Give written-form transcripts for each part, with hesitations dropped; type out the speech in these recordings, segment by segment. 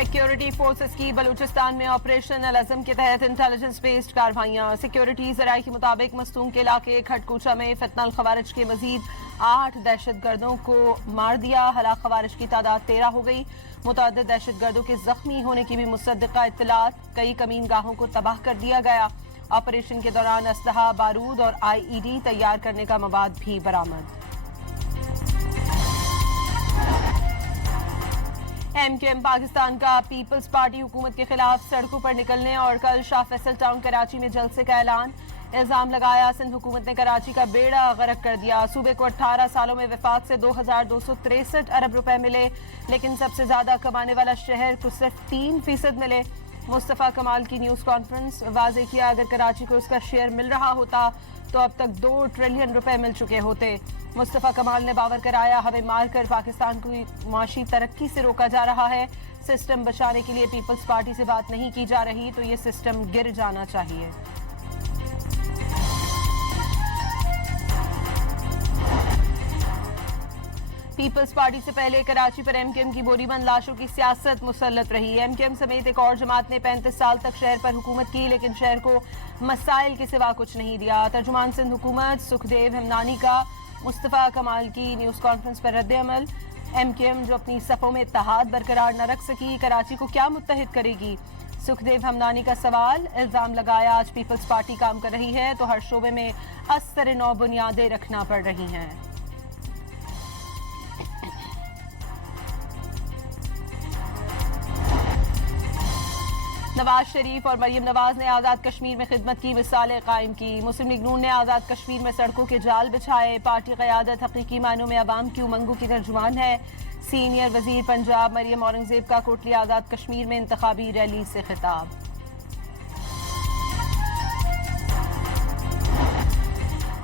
Security forces की बलूचिस्तान में operation अल-अज़म के तहत इंटेलिजेंस बेस्ड कार्रवाइयां। सिक्योरिटी ज़राए के मुताबिक मस्तूम के इलाके खटकूचा में फितनल खवारिज के मजीद 8 दहशतगर्दों को मार दिया। हलाक खवारिज की तादाद 13 हो गई। मुतअद्दिद दहशतगर्दों के जख्मी होने की भी मुसद्दिका इत्तलात। कई कमीन गाहों को तबाह कर दिया गया। ऑपरेशन के दौरान असलहा, बारूद और IED तैयार करने का मवाद भी बरामद। MKM पाकिस्तान का पीपल्स पार्टी हुकूमत के खिलाफ सड़कों पर निकलने और कल शाह फैसल टाउन कराची में जलसे का ऐलान। इल्जाम लगाया सिंध हुकूमत ने कराची का बेड़ा गर्क कर दिया। सूबे को 18 सालों में वफाक से 2263 अरब रुपए मिले, लेकिन सबसे ज्यादा कमाने वाला शहर को सिर्फ 3% मिले। मुस्तफा कमाल की न्यूज कॉन्फ्रेंस। वाजे किया अगर कराची को उसका शेयर मिल रहा होता तो अब तक 2 ट्रिलियन रुपए मिल चुके होते। मुस्तफा कमाल ने बावर कराया हमें मारकर पाकिस्तान को माशी तरक्की से रोका जा रहा है। सिस्टम बचाने के लिए पीपल्स पार्टी से बात नहीं की जा रही तो ये सिस्टम गिर जाना चाहिए। पीपल्स पार्टी से पहले कराची पर MKM की बोरीबंद लाशों की सियासत मुसल्लत रही। MKM समेत एक और जमात ने 35 साल तक शहर पर हुकूमत की, लेकिन शहर को मसाइल के सिवा कुछ नहीं दिया। तर्जुमान सिंध हुकूमत सुखदेव हमनानी का मुस्तफा कमाल की न्यूज कॉन्फ्रेंस पर रद्द-ए-अमल। MKM जो अपनी सफ़ों में इत्तेहाद बरकरार न रख सकी, कराची को क्या मुत्तहिद करेगी? सुखदेव हमनानी का सवाल। इल्जाम लगाया आज पीपल्स पार्टी काम कर रही है तो हर शोबे में अस्सर नौ बुनियादें रखना पड़ रही हैं। नवाज शरीफ और मरियम नवाज ने आज़ाद कश्मीर में खिदमत की मिसालें कायम की। मुस्लिम लीग नून ने आज़ाद कश्मीर में सड़कों के जाल बिछाए। पार्टी क़यादत हकीकी मानों में अवाम की उमंगों की तर्जुमान है। सीनियर वजीर पंजाब मरियम औरंगजेब का कोटली आज़ाद कश्मीर में इंतखाबी रैली से खिताब।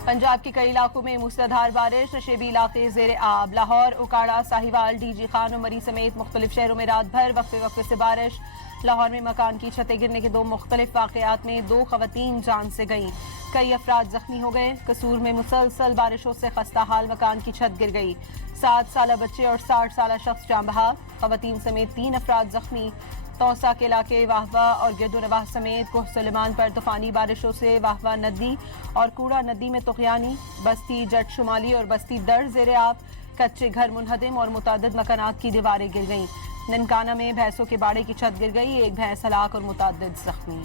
पंजाब के कई इलाकों में मूसलाधार बारिश, नशेबी इलाके ज़ेरे आब। लाहौर, उकाड़ा, साहिवाल, DG खान और मरी समेत मुख्तलिफ शहरों में रात भर वक्फे वक्फे से बारिश। लाहौर में मकान की छतें गिरने के 2 मुख्तलिफ वाक़यात में 2 ख़वातीन जान से गईं। कई अफराद जख्मी हो गए। कसूर में मुसलसल बारिशों से खस्ता हाल मकान की छत गिर गई। 7 साला बच्चे और 60 साला शख्स जान बहक। ख़वातीन समेत 3 अफराद जख्मी। तौसा के इलाके वाहवा और गिरदोनवाह समेत कोह सुलेमान पर तूफानी बारिशों से वाहवा नदी और कूड़ा नदी में तुग़यानी। बस्ती जट शुमाली और बस्ती दर ज़ेरे आब। कच्चे घर मुनहदिम और मुतादिद मकानात की दीवारें गिर गईं। ननकाना में भैंसों के बाड़े की छत गिर गई। एक भैंस हलाक और मुतादिद जख्मी।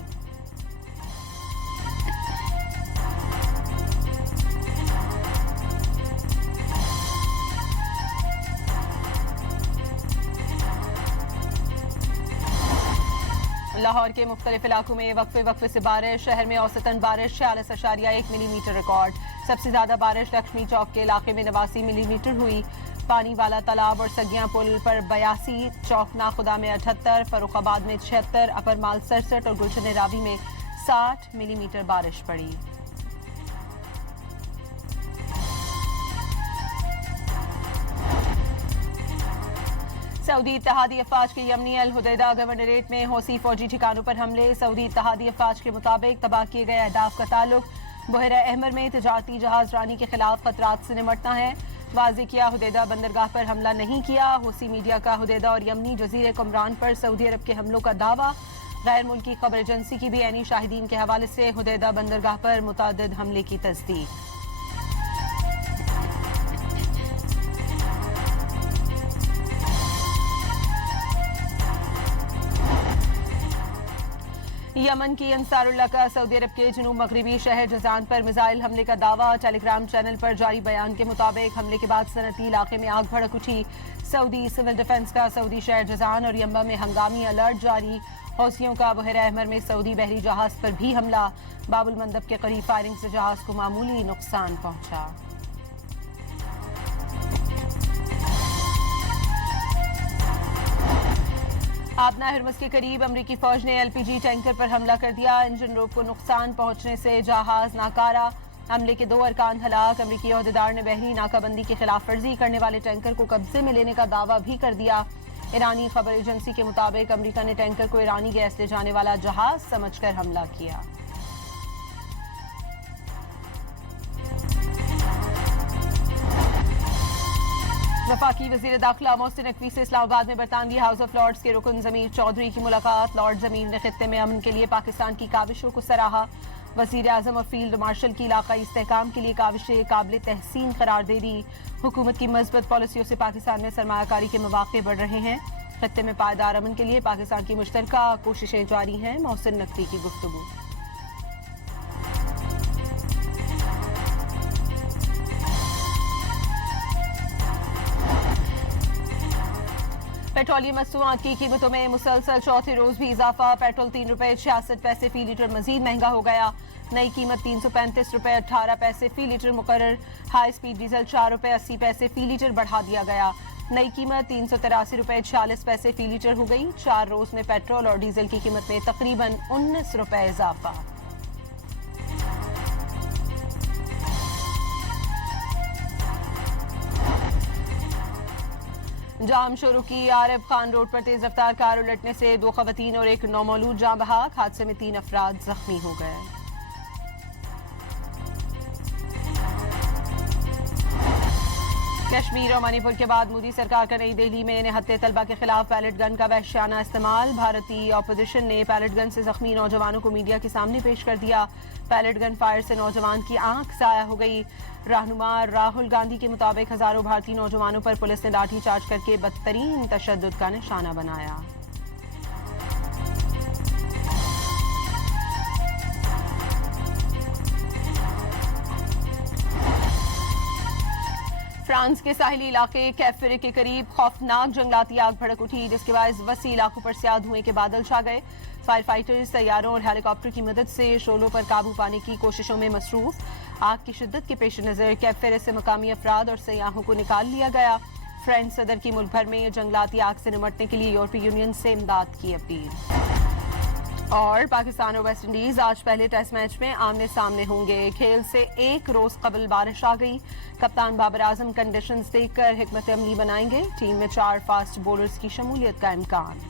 लाहौर के मुख्तलिफ इलाकों में वक्फे वक्फे से बारिश। शहर में औसतन बारिश 46.1 मिलीमीटर रिकॉर्ड। सबसे ज्यादा बारिश लक्ष्मी चौक के इलाके में 89 मिलीमीटर हुई। पानी वाला तालाब और सगियां पुल पर 82, चौक नाखुदा में 78, फरुखाबाद में 76, अपर माल 67 और गुलशन रावी में 60 मिलीमीटर बारिश पड़ी। सऊदी इत्तेहादी अफवाज के यमनी अल हुदैदा गवर्नरेट में हौसी फौजी ठिकानों पर हमले। सऊदी इत्तेहादी अफवाज के मुताबिक तबाह किए गए अहदाफ का ताल्लुक बहरा अहमर में तिजारती जहाज रानी के खिलाफ खतरात से निमटना है। वाज़े किया हुदैदा बंदरगाह पर हमला नहीं किया। हौसी मीडिया का हुदैदा और यमनी जजीरे कुमरान पर सऊदी अरब के हमलों का दावा। गैर मुल्की खबर एजेंसी की भी ऐनी शाहिदीन के हवाले से हुदैदा बंदरगाह पर मुतादिद हमले की तस्दीक। यमन की अंसारुल्लाह का सऊदी अरब के जनूब मगरबी शहर जजान पर मिसाइल हमले का दावा। टेलीग्राम चैनल पर जारी बयान के मुताबिक हमले के बाद सनती इलाके में आग भड़क उठी। सऊदी सिविल डिफेंस का सऊदी शहर जजान और यम्बा में हंगामी अलर्ट जारी। हौसियों का बहरा अहमर में सऊदी बहरी जहाज पर भी हमला। बाबुल मंदब के करीब फायरिंग से जहाज को मामूली नुकसान पहुंचा। आबना हरमस के करीब अमरीकी फौज ने LPG टैंकर पर हमला कर दिया। इंजन रूम को नुकसान पहुंचने से जहाज नाकारा। हमले के 2 अरकान हलाक। अमरीकी ओहदेदार ने बहरी नाकाबंदी की खिलाफ वर्जी करने वाले टैंकर को कब्जे में लेने का दावा भी कर दिया। ईरानी खबर एजेंसी के मुताबिक अमरीका ने टैंकर को ईरानी गैस ले जाने वाला जहाज समझकर हमला किया। वफाकी वजीर दाखिला मोहसिन नकवी से इस्लामाबाद में बरतानवी हाउस ऑफ लॉर्ड्स के रुकन जमीर चौधरी की मुलाकात। लॉर्ड जमीर ने खित्ते में अमन के लिए पाकिस्तान की काविशों को सराहा। वजीर आजम और फील्ड मार्शल की इलाकाई इस्तेहकाम के लिए काविशें काबिल तहसीन करार दे दी। हुकूमत की मजबूत पॉलिसियों से पाकिस्तान में सरमायाकारी के मौके बढ़ रहे हैं। खित्ते में पायदार अमन के लिए पाकिस्तान की मुश्तरका कोशिशें जारी हैं। मोहसिन नकवी की गुफ्तगू। पेट्रोलियम मसनूआत की कीमतों में मुसलसल चौथे रोज भी इजाफा। पेट्रोल ₹3.66 फी लीटर मजीद महंगा हो गया। नई कीमत ₹335.18 फी लीटर मुकर्रर। हाई स्पीड डीजल ₹4.80 फी लीटर बढ़ा दिया गया। नई कीमत ₹383.46 फी लीटर हो गई। 4 रोज में पेट्रोल और डीजल की कीमत में तकरीबन ₹19 इजाफा। जाम शुरू की आरिफ खान रोड पर तेज रफ्तार कार उलटने से 2 खवातीन और एक नौमौलूद जाँ बहक। हादसे में 3 अफराद जख्मी हो गए। कश्मीर और मणिपुर के बाद मोदी सरकार का नई दिल्ली में निहत्थे तलबा के खिलाफ पैलेट गन का वहशियाना इस्तेमाल। भारतीय ऑपोजिशन ने पैलेट गन से जख्मी नौजवानों को मीडिया के सामने पेश कर दिया। पैलेट गन फायर से नौजवान की आंख साया हो गई। रहनुमा राहुल गांधी के मुताबिक हजारों भारतीय नौजवानों पर पुलिस ने लाठीचार्ज करके बदतरीन तशद्दुद का निशाना बनाया। फ्रांस के साहिली इलाके कैफिरे के करीब खौफनाक जंगलाती आग भड़क उठी, जिसके बाद वसी इलाकों पर स्याह धुएं के बादल छा गए। फायर फाइटर्स तैयारों और हेलीकॉप्टर की मदद से शोलों पर काबू पाने की कोशिशों में मसरूफ। आग की शिद्दत के पेश नजर कैफिरे से मकामी अफराद और सयाहों को निकाल लिया गया। फ्रेंच सदर की मुल्क भर में जंगलाती आग से निमटने के लिए यूरोपीय यूनियन से इमदाद की अपील। और पाकिस्तान और वेस्ट इंडीज आज पहले टेस्ट मैच में आमने सामने होंगे। खेल से 1 रोज कबल बारिश आ गई। कप्तान बाबर आजम कंडीशंस देखकर हिकमत अमली बनाएंगे। टीम में 4 फास्ट बॉलर्स की शमूलियत का इम्कान।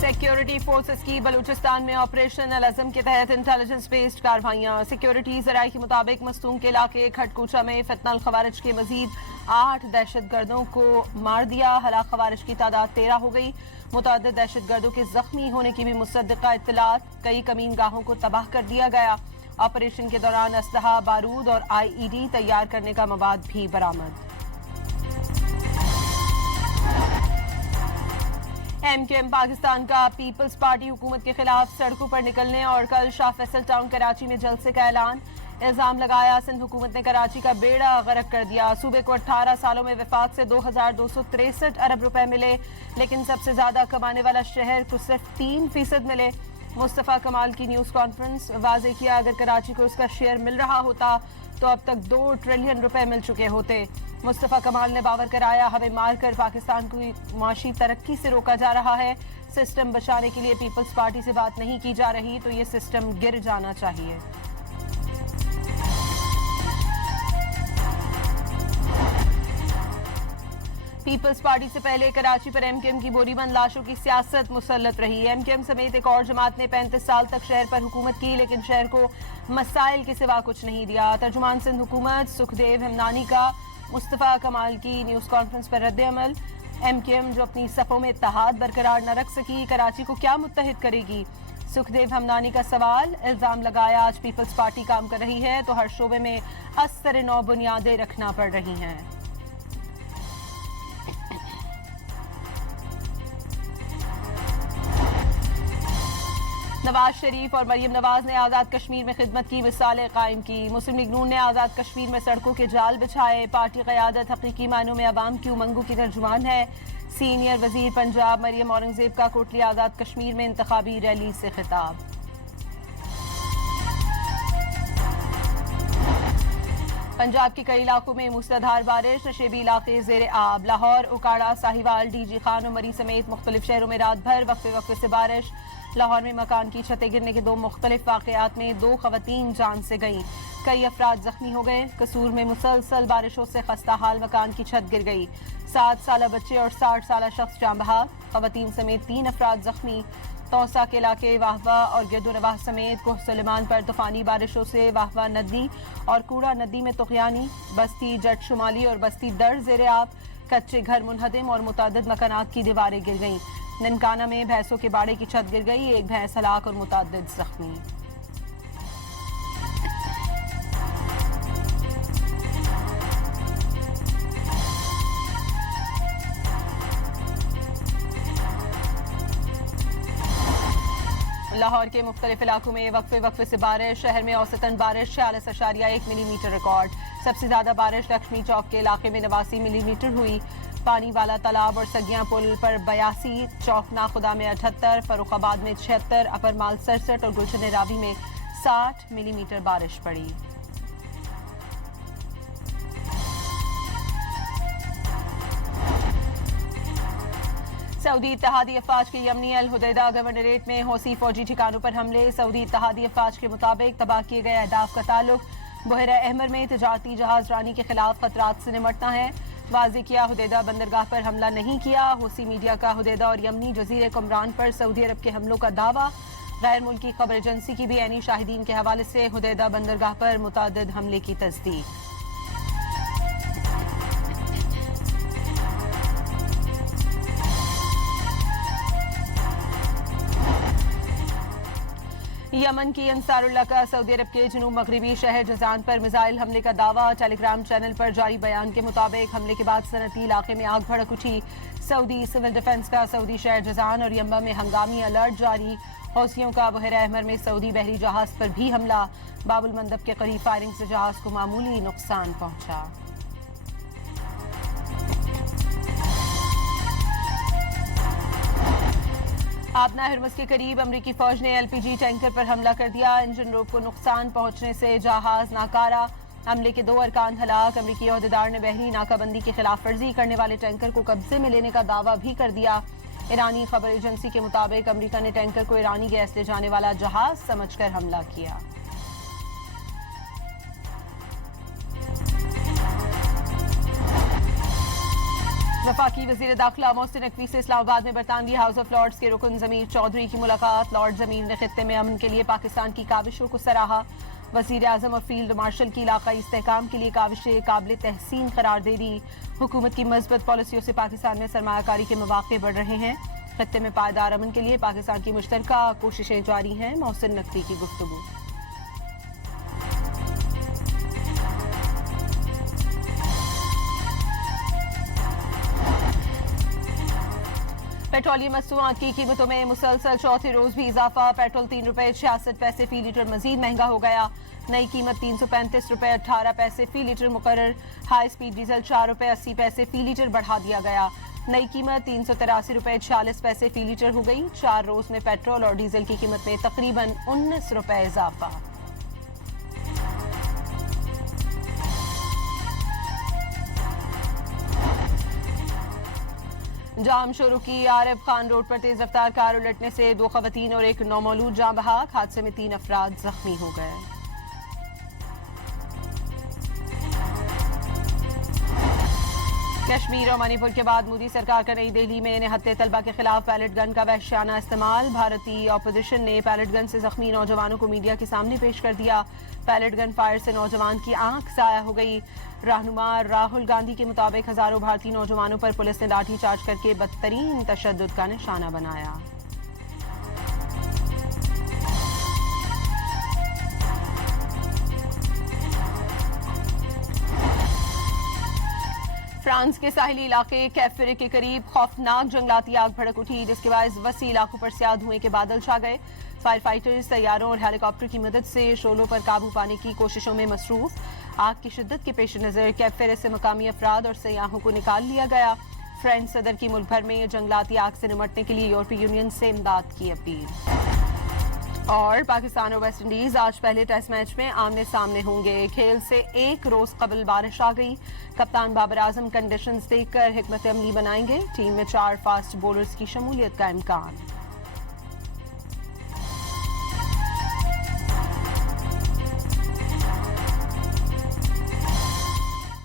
सिक्योरिटी फोर्सेस की बलूचिस्तान में ऑपरेशन अल-अज़म के तहत इंटेलिजेंस बेस्ड कार्रवाइयां। सिक्योरिटी जराये के मुताबिक मस्तूम के इलाके खटकूचा में फितनल खवारिज के मजीद 8 दहशतगर्दों को मार दिया। हलाक खवारिज की तादाद 13 हो गई। मुतअद्दिद दहशतगर्दों के जख्मी होने की भी मुसद्दिका इत्तलात। कई कमीन गाहों को तबाह कर दिया गया। ऑपरेशन के दौरान असलहा, बारूद और IED तैयार करने का मवाद भी बरामद। MKM पाकिस्तान का पीपल्स पार्टी हुकूमत के खिलाफ सड़कों पर निकलने और कल शाह फैसल टाउन कराची में जलसे का ऐलान। इल्जाम लगाया सिंध हुकूमत ने कराची का बेड़ा गर्क कर दिया। सूबे को 18 सालों में वफाक से 2263 अरब रुपए मिले, लेकिन सबसे ज्यादा कमाने वाला शहर को सिर्फ 3% मिले। मुस्तफा कमाल की न्यूज कॉन्फ्रेंस। वाजे किया अगर कराची को उसका शेयर मिल रहा होता तो अब तक 2 ट्रिलियन रुपए मिल चुके होते। मुस्तफा कमाल ने बावर कराया हमें मारकर पाकिस्तान को माशी तरक्की से रोका जा रहा है। सिस्टम बचाने के लिए पीपल्स पार्टी से बात नहीं की जा रही तो ये सिस्टम गिर जाना चाहिए। पीपल्स पार्टी से पहले कराची पर MKM की बोरीबंद लाशों की सियासत मुसल्लत रही। MKM समेत एक और जमात ने 35 साल तक शहर पर हुकूमत की, लेकिन शहर को मसाइल के सिवा कुछ नहीं दिया। तर्जुमान सिंध हुकूमत सुखदेव हमनानी का मुस्तफा कमाल की न्यूज कॉन्फ्रेंस पर रद्द-ए-अमल। MKM जो अपनी सफ़ों में इत्तेहाद बरकरार न रख सकी, कराची को क्या मुत्तहिद करेगी? सुखदेव हमनानी का सवाल। इल्जाम लगाया आज पीपल्स पार्टी काम कर रही है तो हर शोबे में अस्तर नौ बुनियादें रखना पड़ रही हैं। नवाज शरीफ और मरियम नवाज ने आज़ाद कश्मीर में खिदमत की मिसालें कायम की। मुस्लिम लीग नून ने आज़ाद कश्मीर में सड़कों के जाल बिछाए। पार्टी क़यादत हकीकी मायनों में अवाम की उमंगों की तर्जुमान है। सीनियर वजीर पंजाब मरियम औरंगजेब का कोटली आज़ाद कश्मीर में इंतखाबी रैली से खिताब। पंजाब के कई इलाकों में मूसलाधार बारिश, नशेबी इलाके ज़ेरे आब। लाहौर, उकाड़ा, साहिवाल, DG खान और मरी समेत मुख्तलिफ शहरों में रात भर वक्फे वक्फे से बारिश। लाहौर में मकान की छतें गिरने के 2 मुख्तलिफ वाक़यात में 2 खवातीन जान से गईं। कई अफराद जख्मी हो गए। कसूर में मुसलसल बारिशों से खस्ता हाल मकान की छत गिर गई। 7 साल बच्चे और 60 साल शख्स जाँ बहक। खवातीन समेत 3 अफराद जख्मी। तौसा के इलाके वाहवा और गिरदुनवाह समेत कोह सुलेमान पर तूफानी बारिशों से वाहवा नदी और कूड़ा नदी में तुगयानी। बस्ती जट शुमाली और बस्ती दर ज़ेरे आब, कच्चे घर मुनहदिम और मुतादिद मकानात की दीवारें गिर गईं। ननकाना में भैंसों के बाड़े की छत गिर गई, एक भैंस हलाक और मुतादिद जख्मी। लाहौर के मुख्तलिफ इलाकों में वक्फे से बारिश। शहर में औसतन बारिश 46.1 मिलीमीटर रिकॉर्ड। सबसे ज्यादा बारिश लक्ष्मी चौक के इलाके में 89 मिलीमीटर हुई। पानी वाला तालाब और सगियां पुल पर 82, चौकना खुदा में 78, फरुखाबाद में 76, अपर माल 67 और गुलशन रावी में 60 मिलीमीटर बारिश पड़ी। सऊदी इत्तेहादी अफवाज के यमनी अल हुदैदा गवर्नरेट में हौसी फौजी ठिकानों पर हमले। सऊदी इत्तेहादी अफवाज के मुताबिक तबाह किए गए अहदाफ का ताल्लुक बहरा अहमर में तजारती जहाज रानी के खिलाफ खतरात से निमटना है। वाज़ेह किया, हुदैदा बंदरगाह पर हमला नहीं किया। हौसी मीडिया का हुदैदा और यमनी जजीरे कुमरान पर सऊदी अरब के हमलों का दावा। गैर मुल्की खबर एजेंसी की भी ऐनी शाहिदीन के हवाले से हुदैदा बंदरगाह पर मुतादिद हमले की तस्दीक। यमन की अंसारुल्लाह का सऊदी अरब के जनूब मगरबी शहर जजान पर मिसाइल हमले का दावा। टेलीग्राम चैनल पर जारी बयान के मुताबिक हमले के बाद सनती इलाके में आग भड़क उठी। सऊदी सिविल डिफेंस का सऊदी शहर जजान और यम्बा में हंगामी अलर्ट जारी। हौसियों का बहरा अहमर में सऊदी बहरी जहाज पर भी हमला। बाबुल मंदब के करीब फायरिंग से जहाज को मामूली नुकसान पहुंचा। आबना हरमस के करीब अमरीकी फौज ने LPG टैंकर पर हमला कर दिया। इंजन रूम को नुकसान पहुंचने से जहाज नाकारा। हमले के 2 अरकान हलाक। अमरीकी ओहदेदार ने बहरी नाकाबंदी की खिलाफ वर्जी करने वाले टैंकर को कब्जे में लेने का दावा भी कर दिया। ईरानी खबर एजेंसी के मुताबिक अमरीका ने टैंकर को ईरानी गैस ले जाने वाला जहाज समझकर हमला किया। वफाकी वजीर दाखिला मोहसिन नकवी से इस्लामाबाद में बरतानवी हाउस ऑफ लॉर्ड्स के रुकन जमीर चौधरी की मुलाकात। लॉर्ड जमीर ने खित्ते में अमन के लिए पाकिस्तान की काविशों को सराहा। वजीर आजम और फील्ड मार्शल की इलाकाई इस्तेहकाम के लिए काविशें काबिल तहसीन करार दे दी। हुकूमत की मजबूत पॉलिसियों से पाकिस्तान में सरमायाकारी के मौके बढ़ रहे हैं। खित्ते में पायदार अमन के लिए पाकिस्तान की मुश्तरका कोशिशें जारी हैं। मोहसिन नकवी की गुफ्तगू। पेट्रोलियम मसनूआत की कीमतों में मुसलसल चौथे रोज भी इजाफा। पेट्रोल 3 रुपए 66 पैसे फी लीटर मजीद महंगा हो गया। नई कीमत 335 रुपए 18 पैसे फी लीटर मुकर्रर। हाई स्पीड डीजल 4 रुपए 80 पैसे फी लीटर बढ़ा दिया गया। नई कीमत 383 रुपए 46 पैसे फी लीटर हो गई। 4 रोज में पेट्रोल और डीजल की कीमत में तकरीबन 19 रुपए इजाफा। जाम शुरू की आरब खान रोड पर तेज रफ्तार कार उलटने से 2 खवातीन और एक नौमौलूद जाँ बहक। हादसे में 3 अफराद जख्मी हो गए। कश्मीर और मणिपुर के बाद मोदी सरकार का नई दिल्ली में निहत्थे तलबा के खिलाफ पैलेट गन का वहशियाना इस्तेमाल। भारतीय ऑपोजिशन ने पैलेट गन से जख्मी नौजवानों को मीडिया के सामने पेश कर दिया। पैलेट गन फायर से नौजवान की आंख साया हो गई। रहनुमा राहुल गांधी के मुताबिक हजारों भारतीय नौजवानों पर पुलिस ने लाठीचार्ज करके बदतरीन तशद्दुद का निशाना बनाया। फ्रांस के साहिली इलाके कैफरे के करीब खौफनाक जंगलाती आग भड़क उठी, जिसके बाद वसी इलाकों पर स्याह धुएं के बादल छा गए। फायर फाइटर्स तैयारों और हेलीकॉप्टर की मदद से शोलों पर काबू पाने की कोशिशों में मसरूफ। आग की शिद्दत के पेश नजर कैफरे से मकामी अफराद और सयाहों को निकाल लिया गया। फ्रेंच सदर की मुल्क भर में जंगलाती आग से निमटने के लिए यूरोपीय यूनियन से इमदाद की अपील। और पाकिस्तान और वेस्ट इंडीज आज पहले टेस्ट मैच में आमने सामने होंगे। खेल से 1 रोज कबल बारिश आ गई। कप्तान बाबर आजम कंडीशंस देखकर हिकमत अमली बनाएंगे। टीम में 4 फास्ट बॉलर्स की शमूलियत का इम्कान।